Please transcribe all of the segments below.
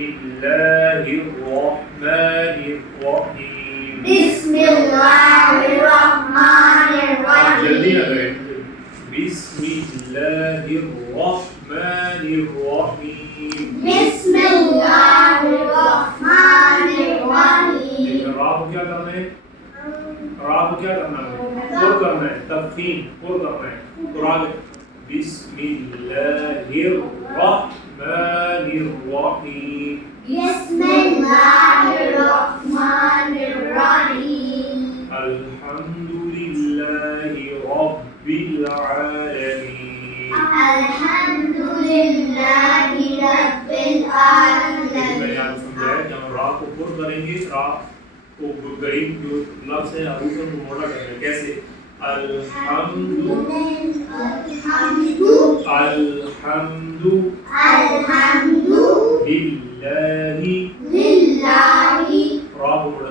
الله الرحمن الرحيم بسم الله الرحمن जल्दी الرحيم आ गए بسم الله الرحمن الرحيم بسم الله الرحمن الرحيم रा को क्या करना है रा को क्या करना है पुर करना है तफखीम पुर करना है तो रा बिस्मिल्लाहिर रहमानिर रहीम بسم الله الرحمن الرحيم अल्हम्दुलिल्लाहि रब्बिल आलमीन الحمد لله رب العالمين मैंने आपको समझाया कि हम रा को पुर करेंगे रा को गरीब जो लफ्ज है अरूफ को मोड़ा करना है कैसे अल्हम्दु अल्हम्दु लिल्लाहि रा को मोड़ा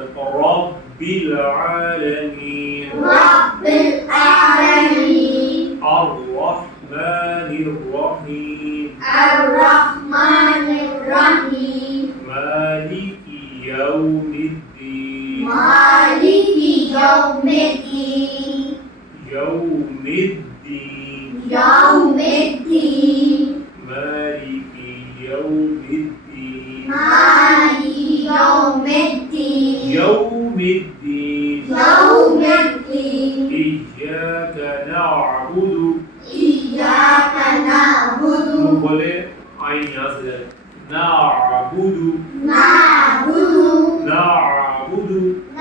रब्बिल आलमीन رب العالمين الرحمن الرحيم الرحمن الرحيم مالك يوم الدين مالك يوم الدين يوم الدين يوم الدين مالك يوم الدين مالك يوم الدين يوم الدين يوم الدين إياك نعبد إياك نعبد बोले आइन यहाँ से जाए نعبد نعبد نعبد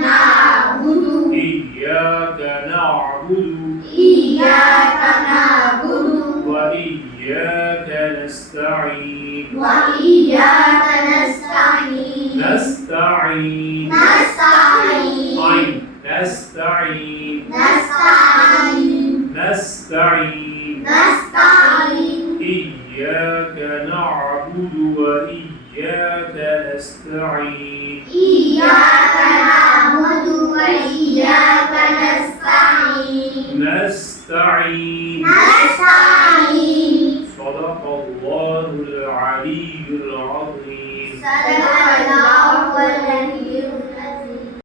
نعبد إياك نعبد إياك نعبد وإياك نستعين وإياك نستعين نستعين نستعين عين نستعين نستعين نستعين نستعين إياك نعبد وإياك نستعين إياك نعبد وإياك نستعين نستعين نستعين